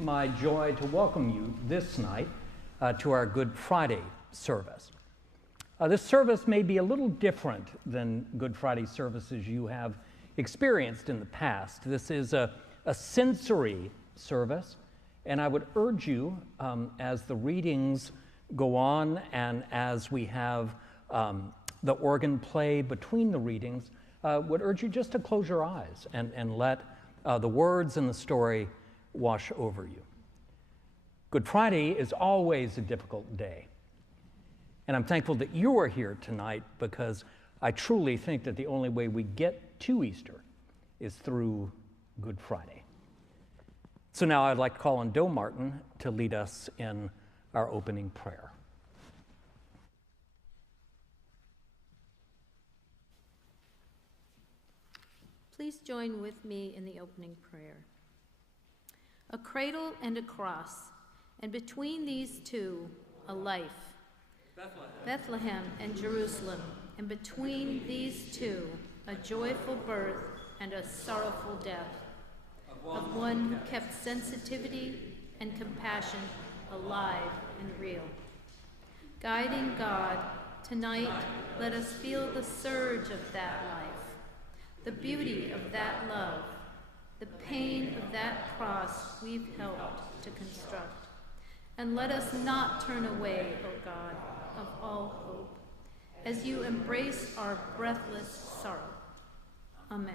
my joy to welcome you this night to our Good Friday service. This service may be a little different than Good Friday services you have experienced in the past. This is a sensory service, and I would urge you, as the readings go on and as we have the organ play between the readings, would urge you just to close your eyes and let the words and the story wash over you. Good Friday is always a difficult day. And I'm thankful that you are here tonight because I truly think that the only way we get to Easter is through Good Friday. So now I'd like to call on Doe Martin to lead us in our opening prayer. Please join with me in the opening prayer. A cradle and a cross, and between these two, a life. Bethlehem and Jerusalem, and between these two, a joyful birth and a sorrowful death, of one who kept sensitivity and compassion alive and real. Guiding God, tonight let us feel the surge of that life, the beauty of that love, the pain of that cross we've helped to construct. And let us not turn away, O God, of all hope, as you embrace our breathless sorrow. Amen.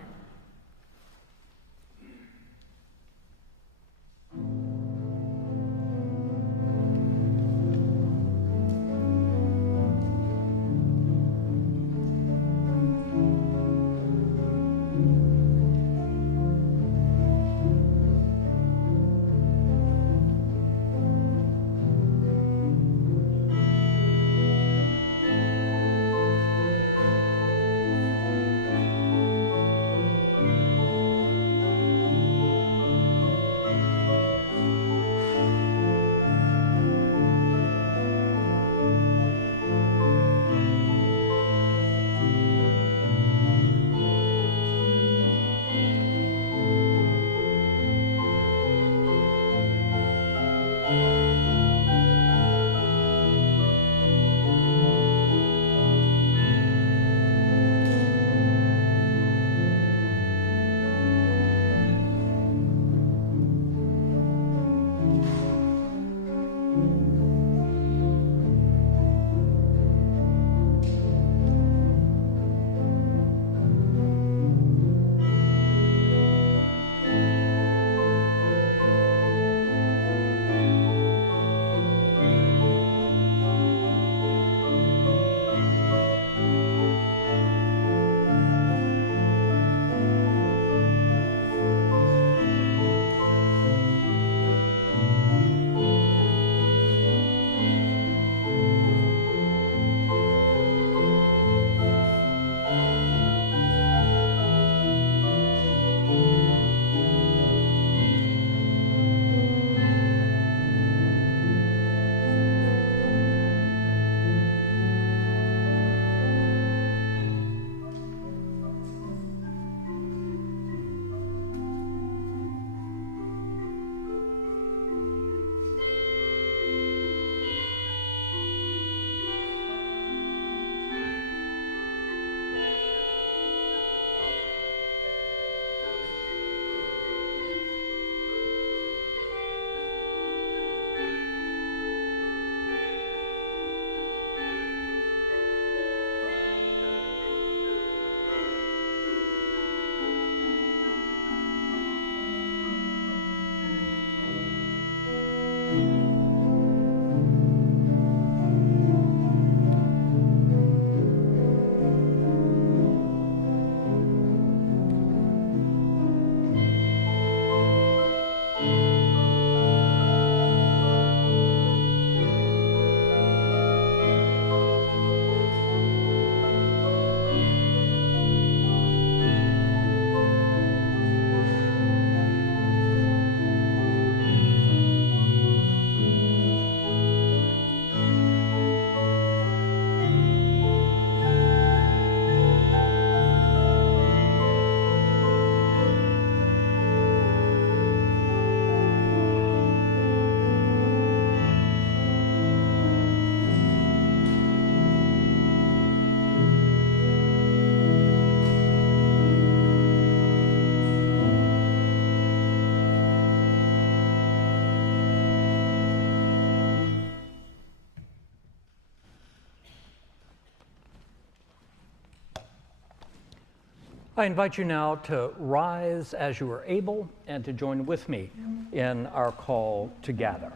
I invite you now to rise as you are able and to join with me in our call to gather.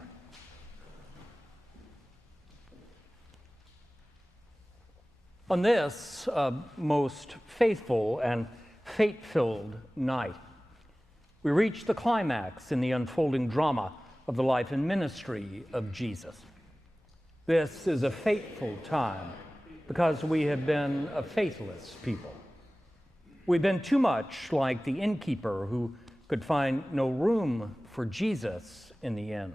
On this most faithful and fate-filled night, we reach the climax in the unfolding drama of the life and ministry of Jesus. This is a fateful time because we have been a faithless people. We've been too much like the innkeeper who could find no room for Jesus in the inn,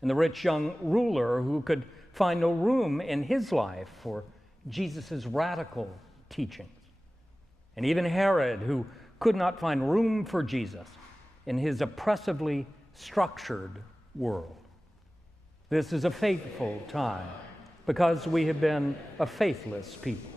and the rich young ruler who could find no room in his life for Jesus' radical teachings, and even Herod, who could not find room for Jesus in his oppressively structured world. This is a fateful time because we have been a faithless people.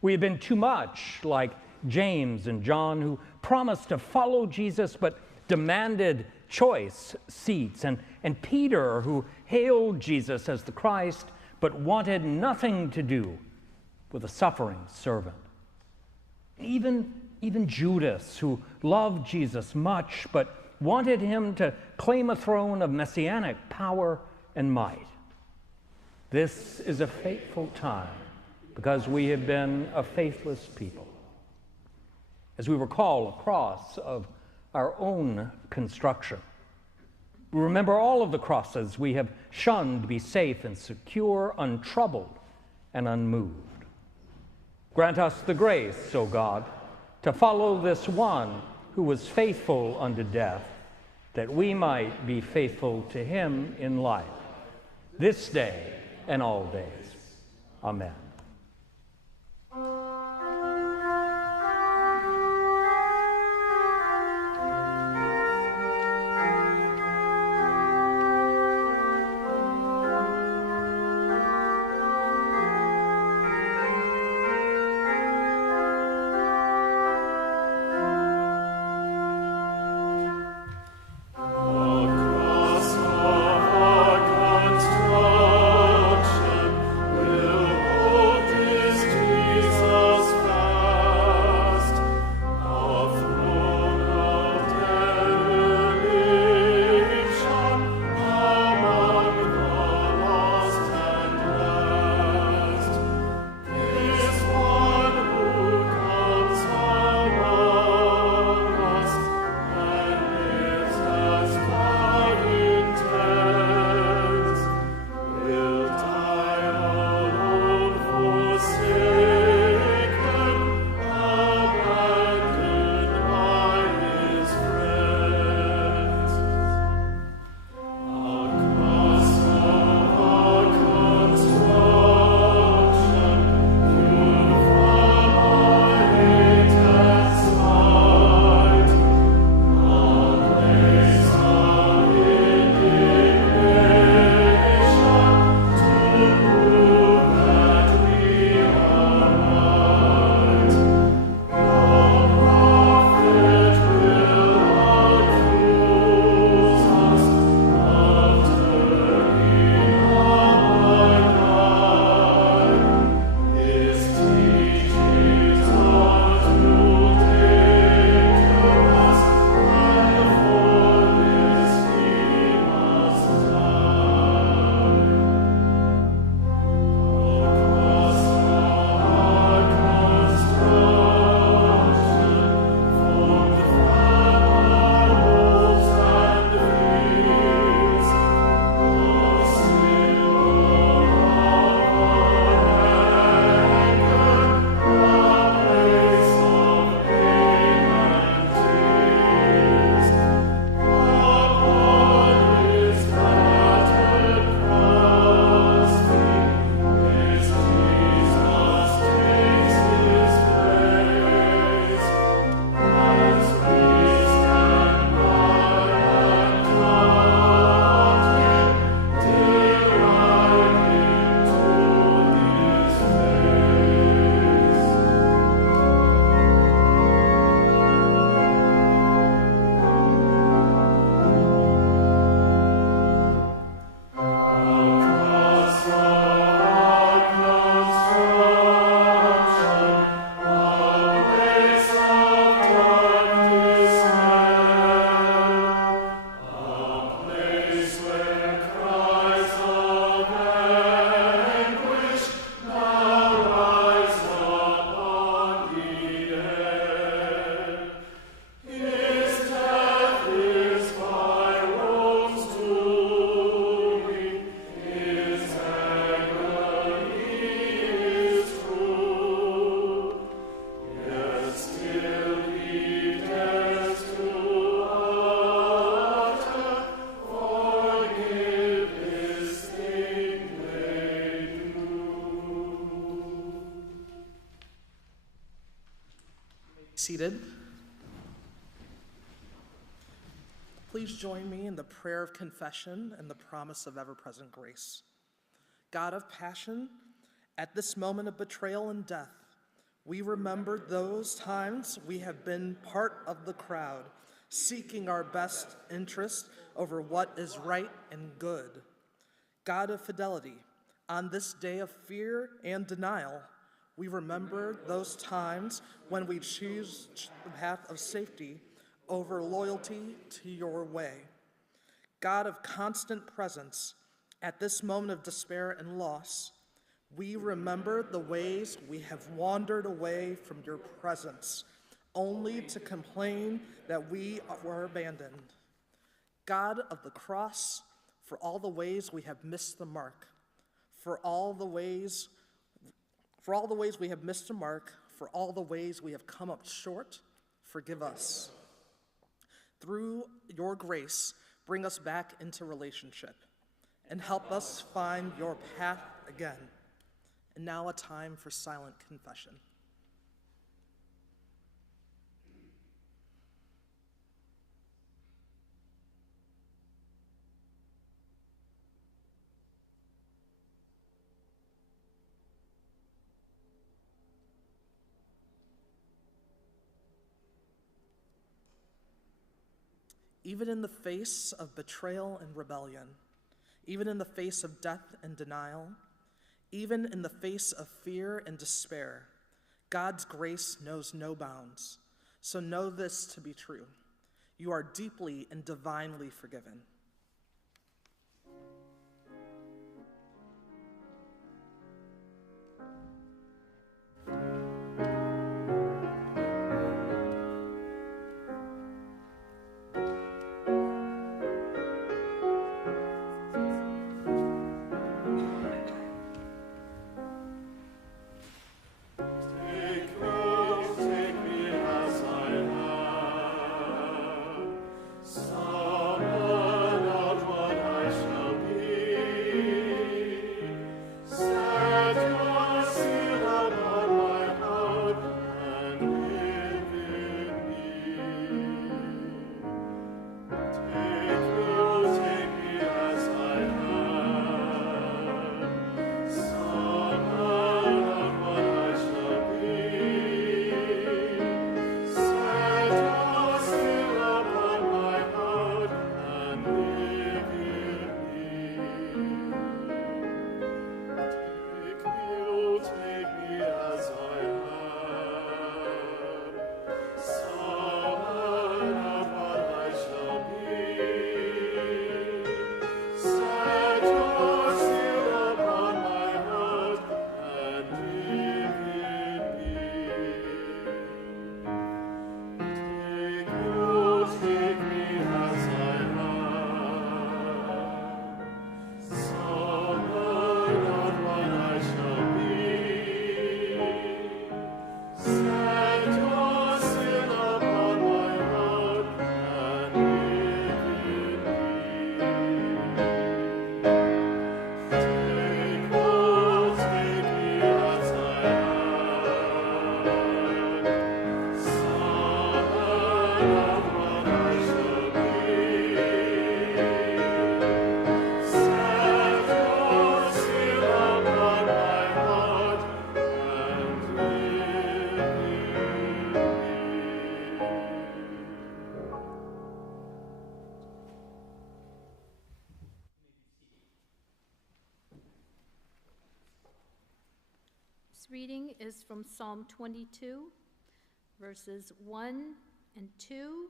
We have been too much like James and John, who promised to follow Jesus but demanded choice seats, and Peter, who hailed Jesus as the Christ but wanted nothing to do with a suffering servant. Even Judas, who loved Jesus much but wanted him to claim a throne of messianic power and might. This is a fateful time because we have been a faithless people. As we recall a cross of our own construction, we remember all of the crosses we have shunned to be safe and secure, untroubled and unmoved. Grant us the grace, O God, to follow this one who was faithful unto death, that we might be faithful to him in life, this day and all days. Amen. Across our construction will seated. Please join me in the prayer of confession and the promise of ever-present grace. God of passion, at this moment of betrayal and death, we remember those times we have been part of the crowd, seeking our best interest over what is right and good. God of fidelity, on this day of fear and denial, we remember those times when we choose the path of safety over loyalty to your way. God of constant presence, at this moment of despair and loss, we remember the ways we have wandered away from your presence, only to complain that we were abandoned. God of the cross, for all the ways we have missed the mark, for all the ways we have missed the mark, for all the ways we have come up short, forgive us. Through your grace, bring us back into relationship and help us find your path again. And now a time for silent confession. Even in the face of betrayal and rebellion, even in the face of death and denial, even in the face of fear and despair, God's grace knows no bounds. So know this to be true. You are deeply and divinely forgiven. This reading is from Psalm 22, verses 1 and 2,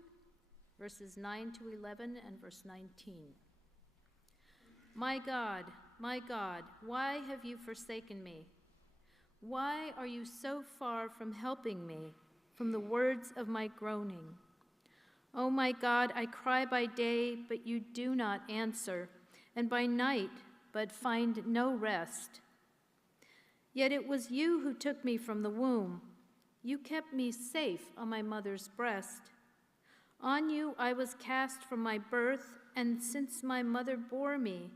verses 9 to 11, and verse 19. My God, why have you forsaken me? Why are you so far from helping me, from the words of my groaning? Oh my God, I cry by day, but you do not answer, and by night, but find no rest. Yet it was you who took me from the womb. You kept me safe on my mother's breast. On you I was cast from my birth, and since my mother bore me,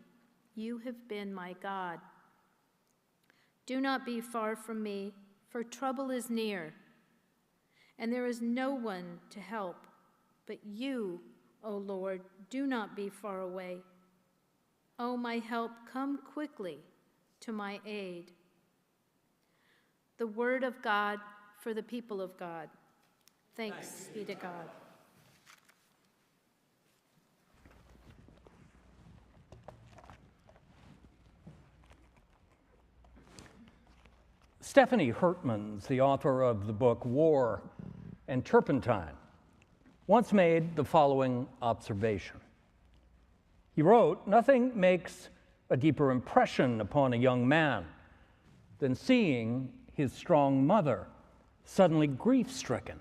you have been my God. Do not be far from me, for trouble is near, and there is no one to help. But you, O Lord, do not be far away. O my help, come quickly to my aid. The word of God for the people of God. Thanks be to God. Stephanie Hertmans, the author of the book War and Turpentine, once made the following observation. He wrote, "Nothing makes a deeper impression upon a young man than seeing his strong mother suddenly grief-stricken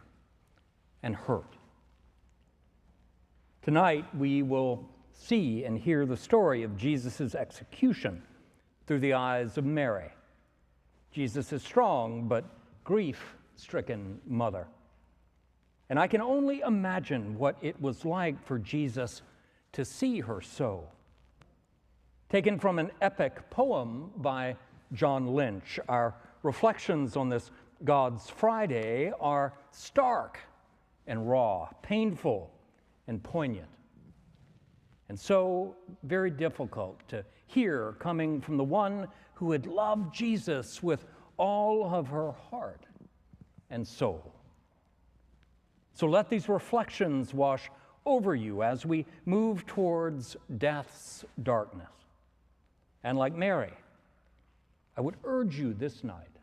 and hurt." Tonight, we will see and hear the story of Jesus' execution through the eyes of Mary, Jesus' strong but grief-stricken mother. And I can only imagine what it was like for Jesus to see her so. Taken from an epic poem by John Lynch, our reflections on this God's Friday are stark and raw, painful and poignant, and so very difficult to hear coming from the one who had loved Jesus with all of her heart and soul. So let these reflections wash over you as we move towards death's darkness. And like Mary, I would urge you this night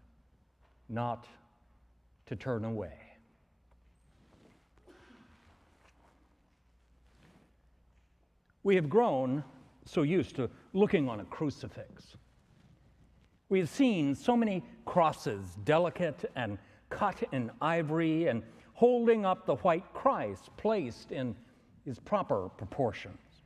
not to turn away. We have grown so used to looking on a crucifix. We have seen so many crosses, delicate and cut in ivory, and holding up the white Christ placed in his proper proportions.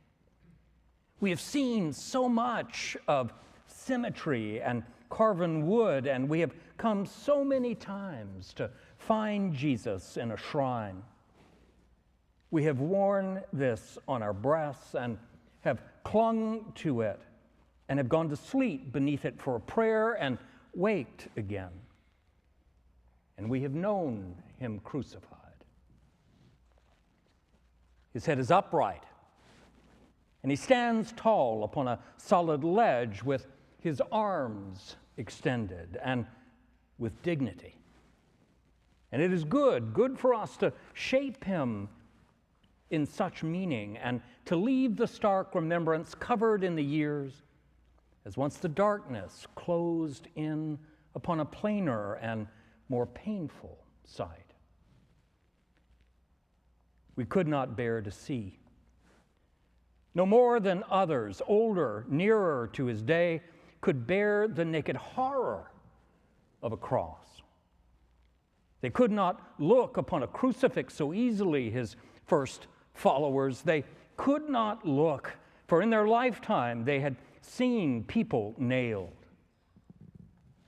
We have seen so much of symmetry and carven wood, and we have come so many times to find Jesus in a shrine. We have worn this on our breasts and have clung to it and have gone to sleep beneath it for a prayer and waked again. And we have known him crucified. His head is upright, and he stands tall upon a solid ledge with his arms extended and with dignity. And it is good for us to shape him in such meaning and to leave the stark remembrance covered in the years as once the darkness closed in upon a plainer and more painful sight. We could not bear to see. No more than others, older, nearer to his day, could bear the naked horror of a cross. They could not look upon a crucifix so easily, his first followers. They could not look, for in their lifetime they had seen people nailed.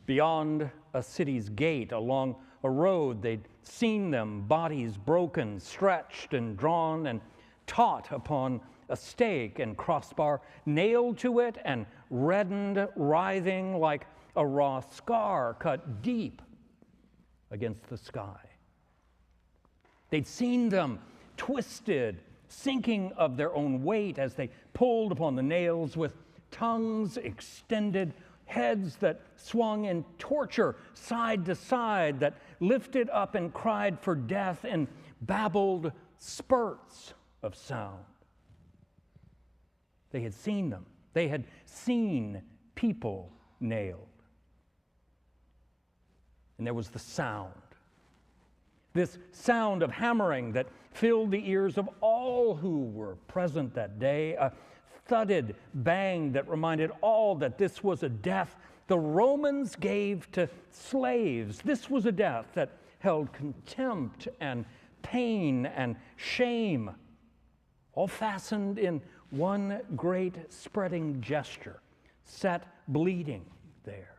Beyond a city's gate, along a road, they'd seen them, bodies broken, stretched and drawn and taut upon a stake and crossbar, nailed to it and reddened, writhing like a raw scar cut deep against the sky. They'd seen them twisted, sinking of their own weight as they pulled upon the nails, with tongues extended, heads that swung in torture side to side, that lifted up and cried for death in babbled spurts of sound. They had seen them. They had seen people nailed. And there was the sound. This sound of hammering that filled the ears of all who were present that day, a thudded bang that reminded all that this was a death the Romans gave to slaves. This was a death that held contempt and pain and shame, all fastened in one great spreading gesture, set bleeding there.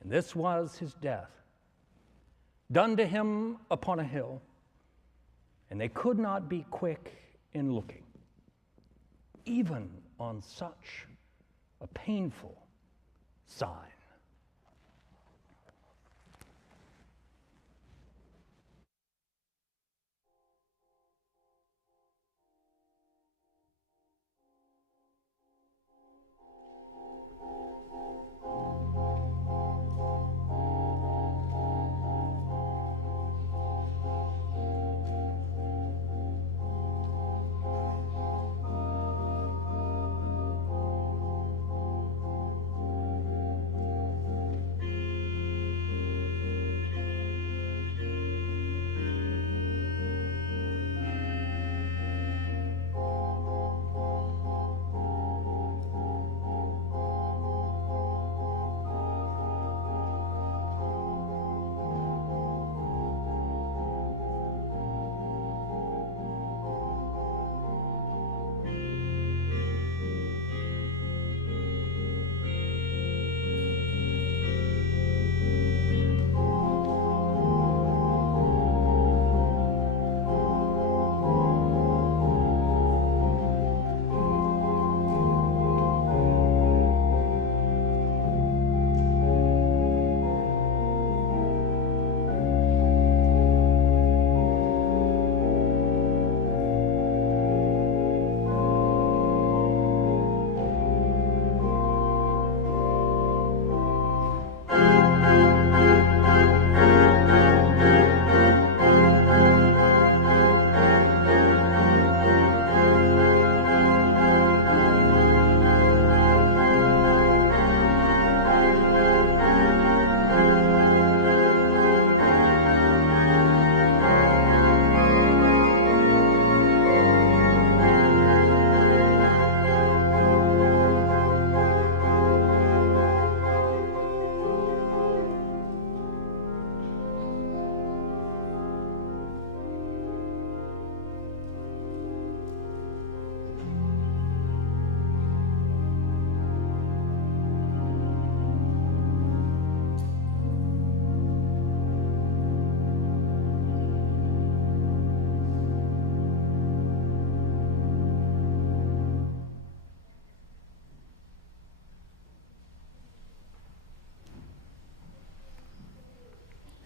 And this was his death, done to him upon a hill, and they could not be quick in looking, even on such a painful sign.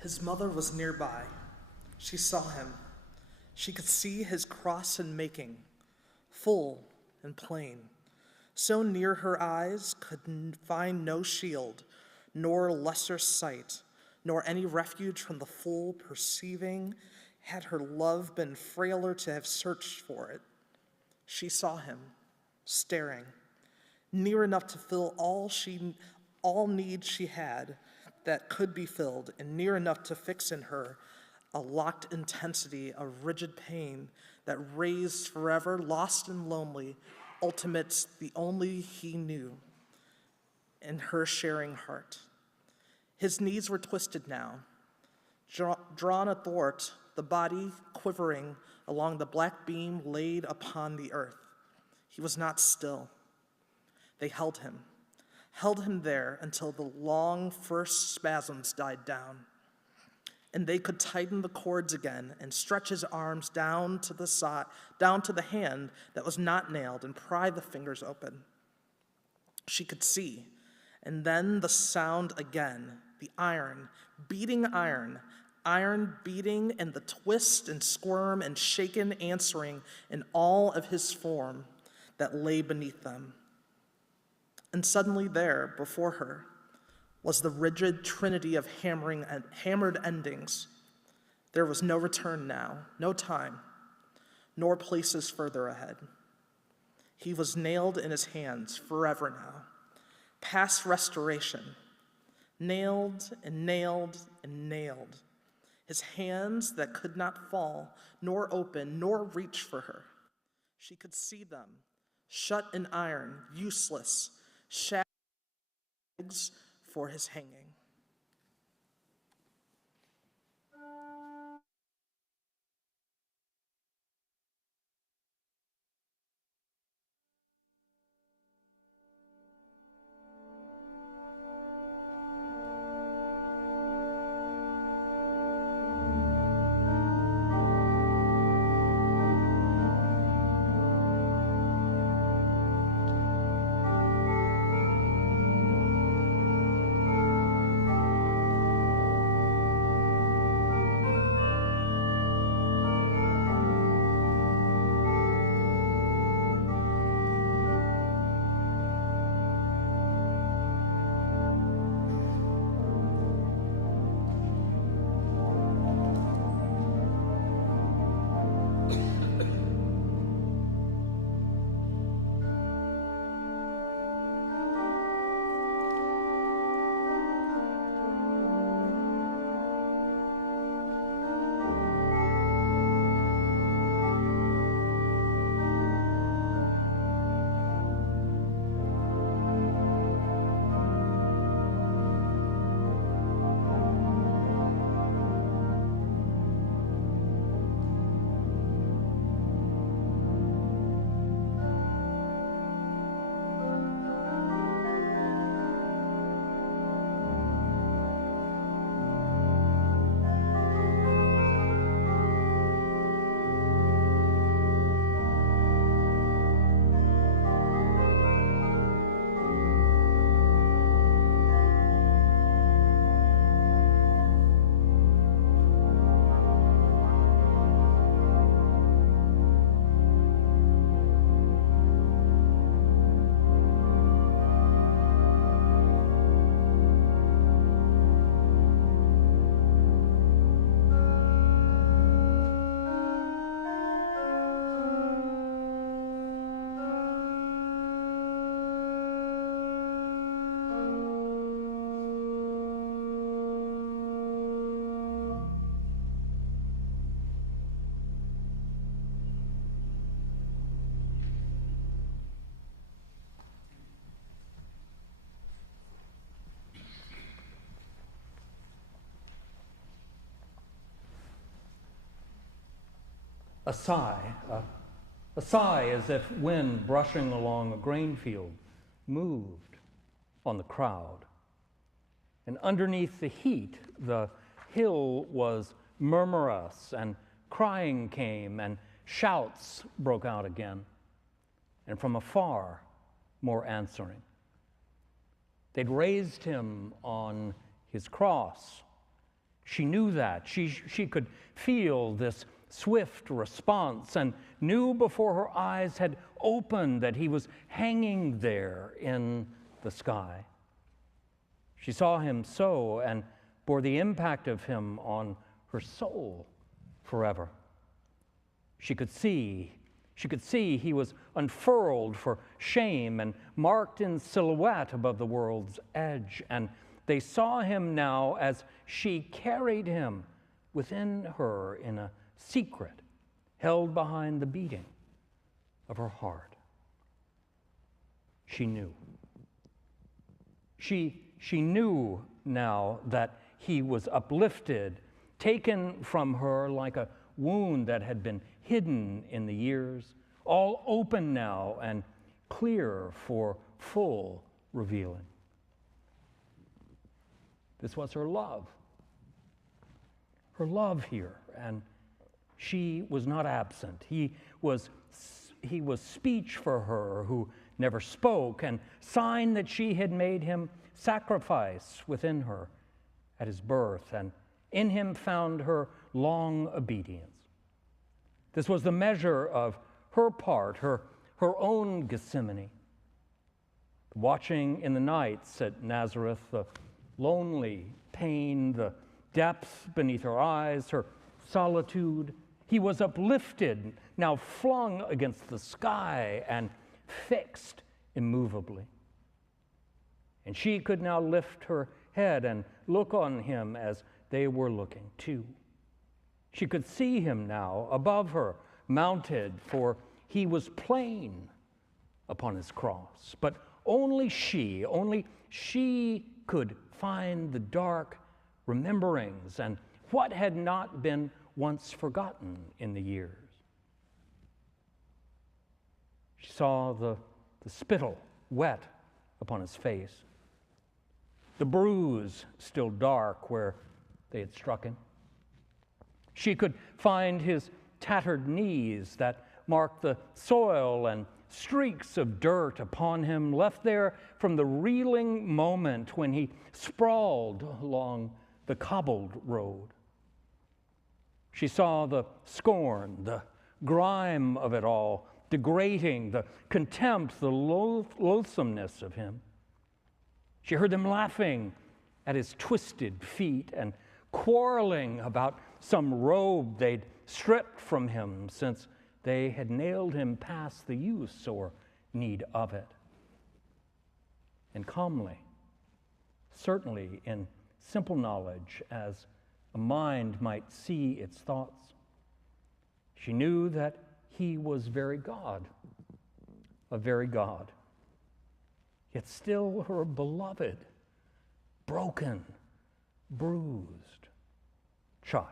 His mother was nearby. She saw him. She could see his cross in making, full and plain. So near her eyes could find no shield, nor lesser sight, nor any refuge from the full perceiving, had her love been frailer to have searched for it. She saw him, staring, near enough to fill all needs she had that could be filled, and near enough to fix in her a locked intensity of rigid pain that raised forever, lost and lonely, ultimates the only he knew, in her sharing heart. His knees were twisted now, drawn athwart, the body quivering along the black beam laid upon the earth. He was not still. They held him there until the long first spasms died down, and they could tighten the cords again and stretch his arms down to the hand that was not nailed and pry the fingers open. She could see, and then the sound again, the iron beating, and the twist and squirm and shaken answering in all of his form that lay beneath them. And suddenly there, before her, was the rigid trinity of hammered endings. There was no return now, no time, nor places further ahead. He was nailed in his hands forever now, past restoration, nailed and nailed and nailed. His hands that could not fall, nor open, nor reach for her. She could see them, shut in iron, useless, shattered legs for his hanging. A sigh as if wind brushing along a grain field moved on the crowd. And underneath the heat, the hill was murmurous, and crying came, and shouts broke out again. And from afar, more answering. They'd raised him on his cross, She knew that. She could feel this swift response and knew before her eyes had opened that he was hanging there in the sky. She saw him so and bore the impact of him on her soul forever. She could see he was unfurled for shame and marked in silhouette above the world's edge, and they saw him now as she carried him within her in a secret held behind the beating of her heart. She knew. She knew now that he was uplifted, taken from her like a wound that had been hidden in the years, all open now and clear for full revealing. This was her love here, and she was not absent. He was speech for her who never spoke, and sign that she had made him sacrifice within her at his birth, and in him found her long obedience. This was the measure of her part, her own Gethsemane. Watching in the nights at Nazareth, the lonely pain, the depth beneath her eyes, her solitude, he was uplifted, now flung against the sky and fixed immovably. And she could now lift her head and look on him as they were looking too. She could see him now above her, mounted, for he was plain upon his cross. But only she could find the dark rememberings and what had not been once forgotten in the years. She saw the spittle wet upon his face, the bruise still dark where they had struck him. She could find his tattered knees that marked the soil and streaks of dirt upon him, left there from the reeling moment when he sprawled along the cobbled road. She saw the scorn, the grime of it all, degrading, the contempt, the loathsomeness of him. She heard them laughing at his twisted feet and quarreling about some robe they'd stripped from him since they had nailed him past the use or need of it. And calmly, certainly in simple knowledge as a mind might see its thoughts, she knew that he was very God, a very God, yet still her beloved, broken, bruised child.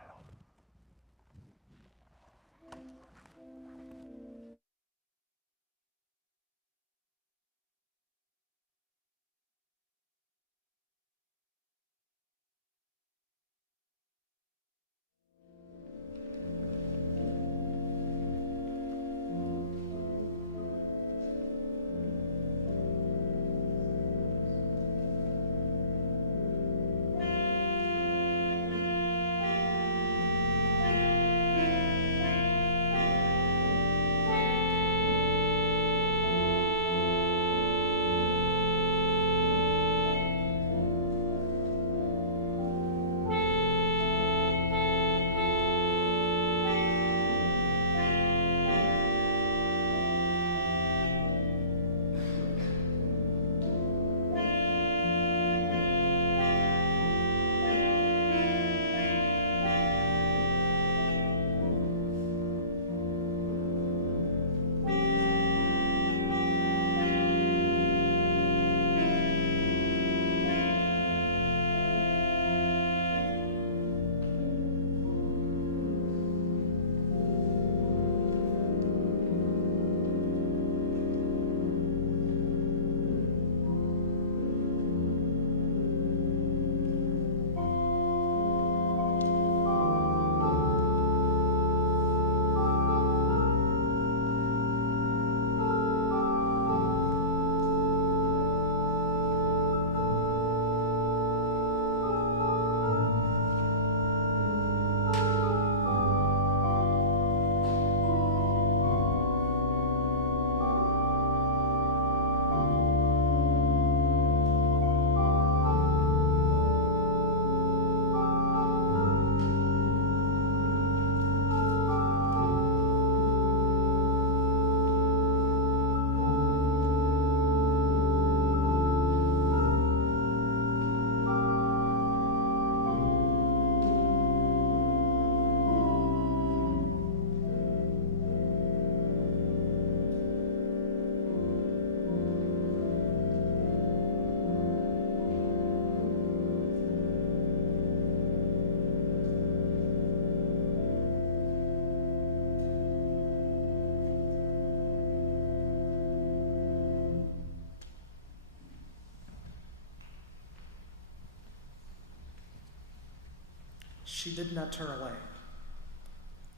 She did not turn away.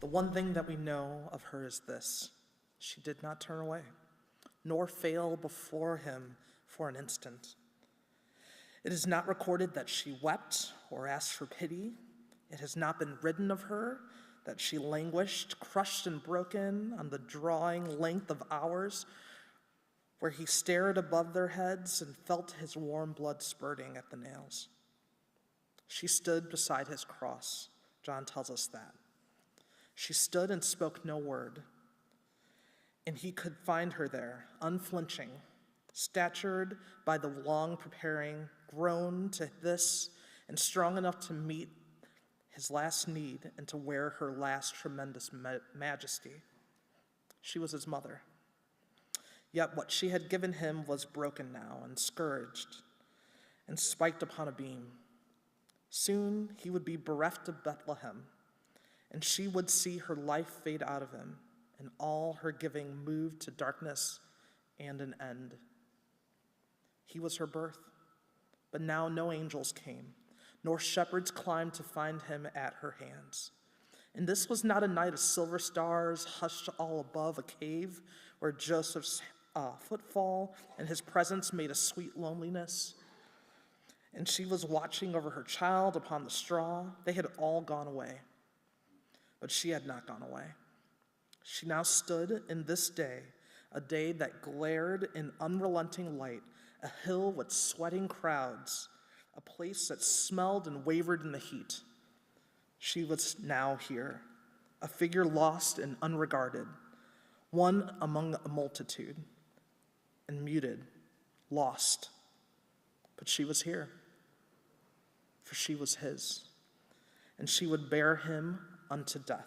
The one thing that we know of her is this: she did not turn away, nor fail before him for an instant. It is not recorded that she wept or asked for pity. It has not been written of her that she languished, crushed and broken on the drawing length of hours, where he stared above their heads and felt his warm blood spurting at the nails. She stood beside his cross. John tells us that. She stood and spoke no word. And he could find her there, unflinching, statured by the long preparing, grown to this, and strong enough to meet his last need and to wear her last tremendous majesty. She was his mother. Yet what she had given him was broken now and scourged and spiked upon a beam. Soon he would be bereft of Bethlehem, and she would see her life fade out of him, and all her giving moved to darkness and an end. He was her birth, but now no angels came, nor shepherds climbed to find him at her hands. And this was not a night of silver stars hushed all above a cave where Joseph's footfall and his presence made a sweet loneliness. And she was watching over her child upon the straw. They had all gone away, but she had not gone away. She now stood in this day, a day that glared in unrelenting light, a hill with sweating crowds, a place that smelled and wavered in the heat. She was now here, a figure lost and unregarded, one among a multitude, and muted, lost. But she was here, for she was his, and she would bear him unto death.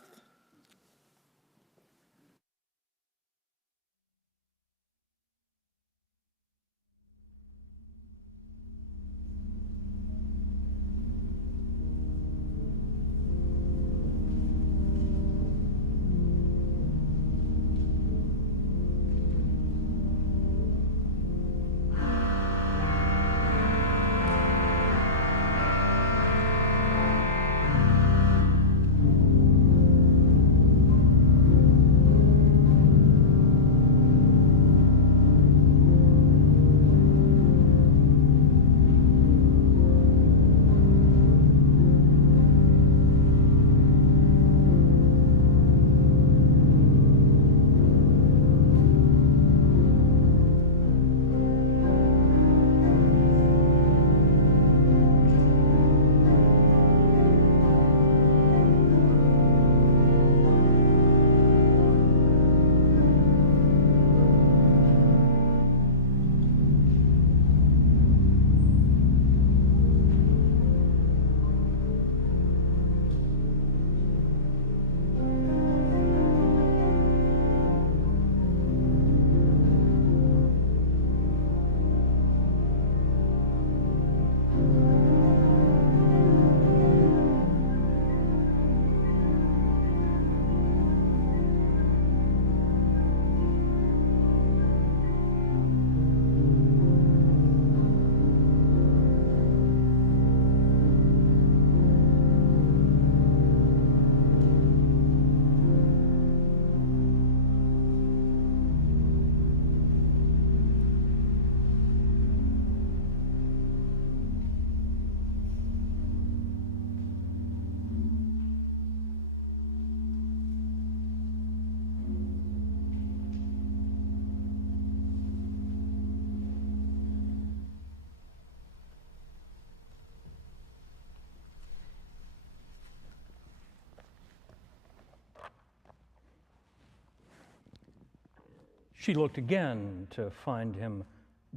She looked again to find him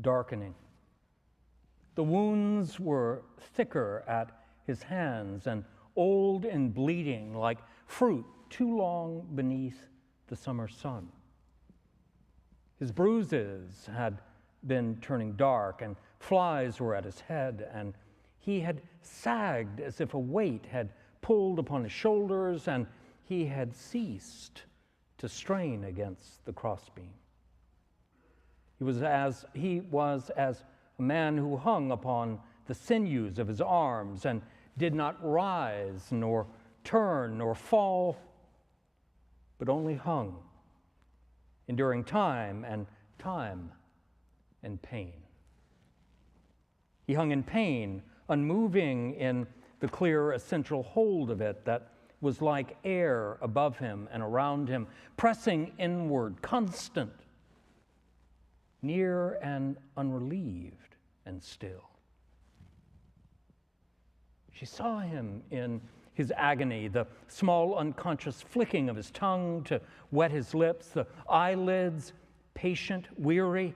darkening. The wounds were thicker at his hands and old and bleeding like fruit too long beneath the summer sun. His bruises had been turning dark and flies were at his head, and he had sagged as if a weight had pulled upon his shoulders, and he had ceased to strain against the crossbeam. He was as a man who hung upon the sinews of his arms and did not rise, nor turn, nor fall, but only hung, enduring time and pain. He hung in pain, unmoving in the clear essential hold of it that was like air above him and around him, pressing inward, constant, near and unrelieved and still. She saw him in his agony, the small unconscious flicking of his tongue to wet his lips, the eyelids, patient, weary,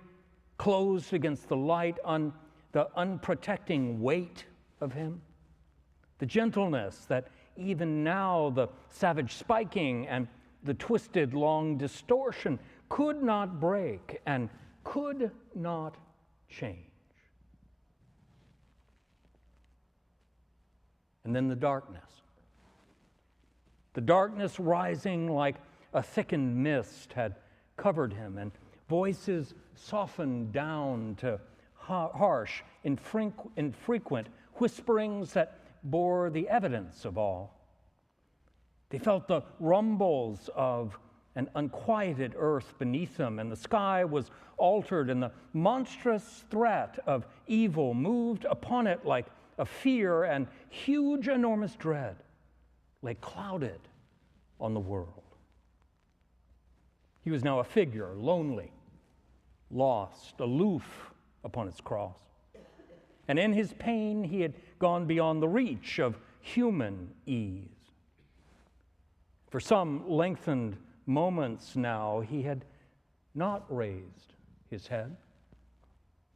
closed against the light, the unprotecting weight of him, the gentleness that even now the savage spiking and the twisted long distortion could not break and could not change. And then the darkness rising like a thickened mist had covered him, and voices softened down to harsh, infrequent whisperings that bore the evidence of all. They felt the rumbles of an unquieted earth beneath them, and the sky was altered, and the monstrous threat of evil moved upon it like a fear, and huge, enormous dread lay clouded on the world. He was now a figure, lonely, lost, aloof upon its cross. And in his pain, he had gone beyond the reach of human ease. For some lengthened moments now, he had not raised his head,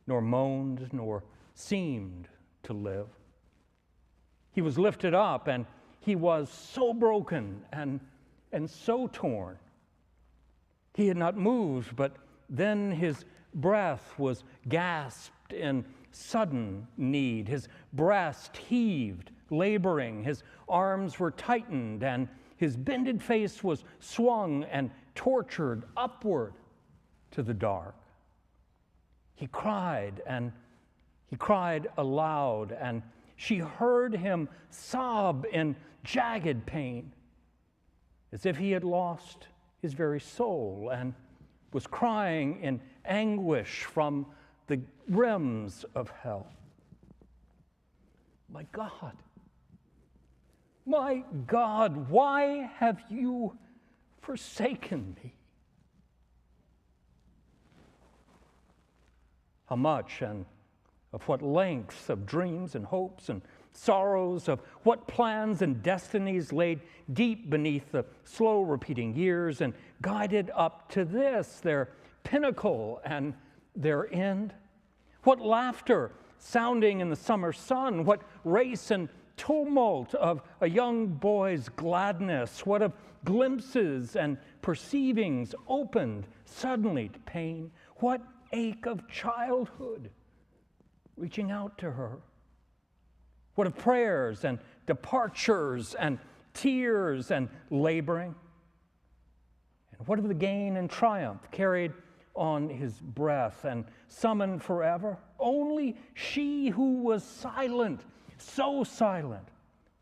nor moaned, nor seemed to live. He was lifted up, and he was so broken and so torn. He had not moved, but then his breath was gasped in sudden need. His breast heaved, laboring. His arms were tightened, and his bended face was swung and tortured upward to the dark. He cried, and he cried aloud, and she heard him sob in jagged pain, as if he had lost his very soul and was crying in anguish from the rims of hell. My God, why have you forsaken me? How much and of what lengths of dreams and hopes and sorrows, of what plans and destinies laid deep beneath the slow repeating years and guided up to this, their pinnacle and their end. What laughter sounding in the summer sun, what race and tumult of a young boy's gladness, what of glimpses and perceivings opened suddenly to pain, what ache of childhood reaching out to her. What of prayers and departures and tears and laboring? And what of the gain and triumph carried on his breath and summoned forever? Only she who was silent, so silent,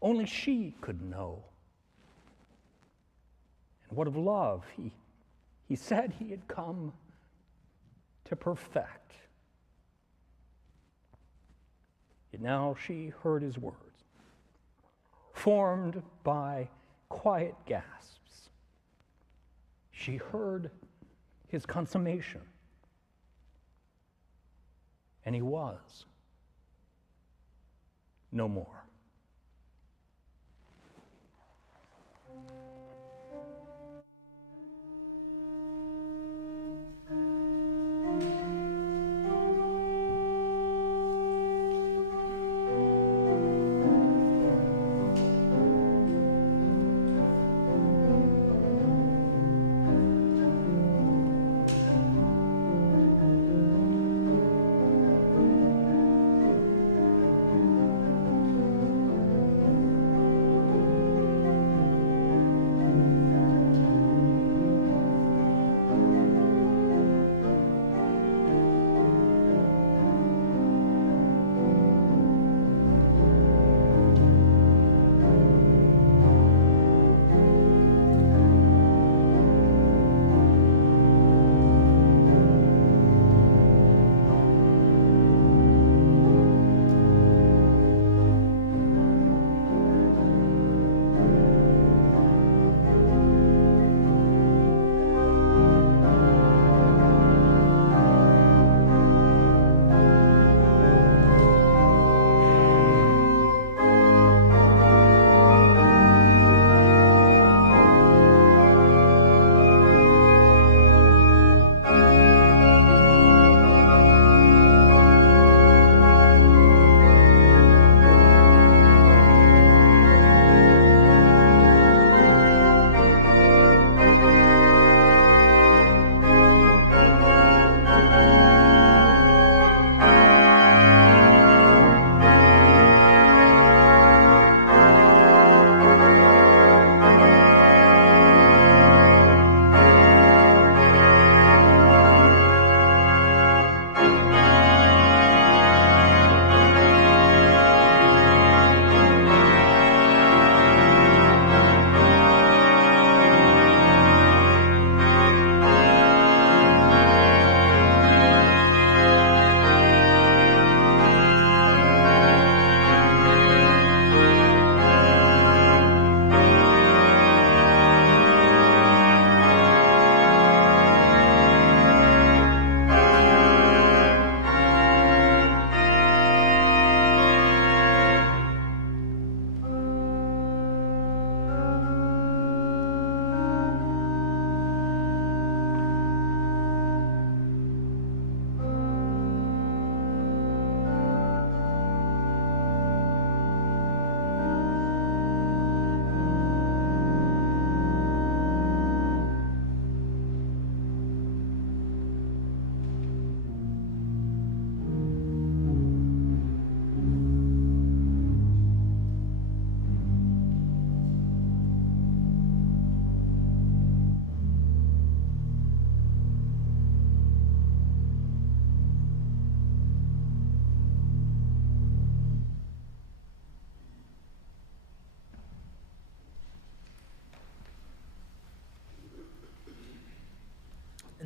only she could know. And what of love? He said he had come to perfect. Yet now she heard his words, formed by quiet gasps. She heard his consummation, and he was no more.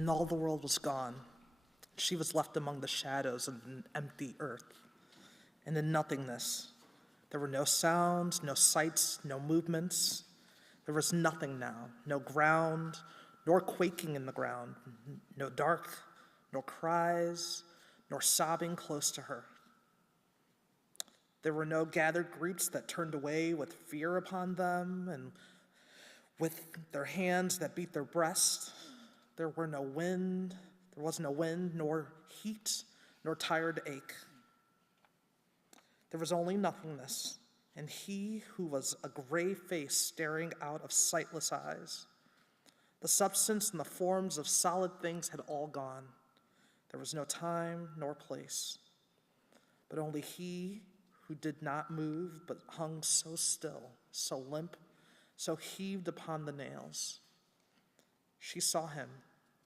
and all the world was gone. She was left among the shadows of an empty earth, and in nothingness. There were no sounds, no sights, no movements. There was nothing now, no ground, nor quaking in the ground, no dark, nor cries, nor sobbing close to her. There were no gathered groups that turned away with fear upon them and with their hands that beat their breast. There was no wind, nor heat, nor tired ache. There was only nothingness, and he who was a gray face staring out of sightless eyes. The substance and the forms of solid things had all gone. There was no time nor place, but only he who did not move, but hung so still, so limp, so heaved upon the nails. She saw him,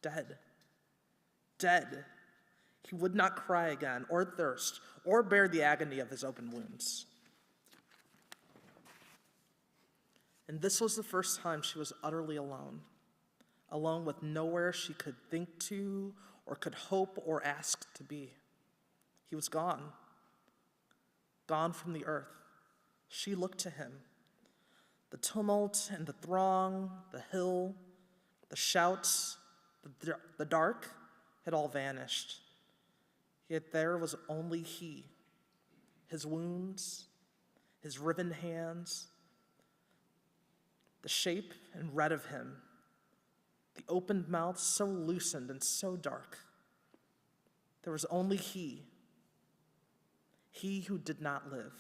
dead. Dead. He would not cry again, or thirst, or bear the agony of his open wounds. And this was the first time she was utterly alone with nowhere she could think to, or could hope or ask to be. He was gone from the earth. She looked to him. The tumult and the throng, the hill, the shouts, the dark had all vanished. Yet there was only he, his wounds, his riven hands, the shape and red of him, the opened mouth so loosened and so dark. There was only he who did not live.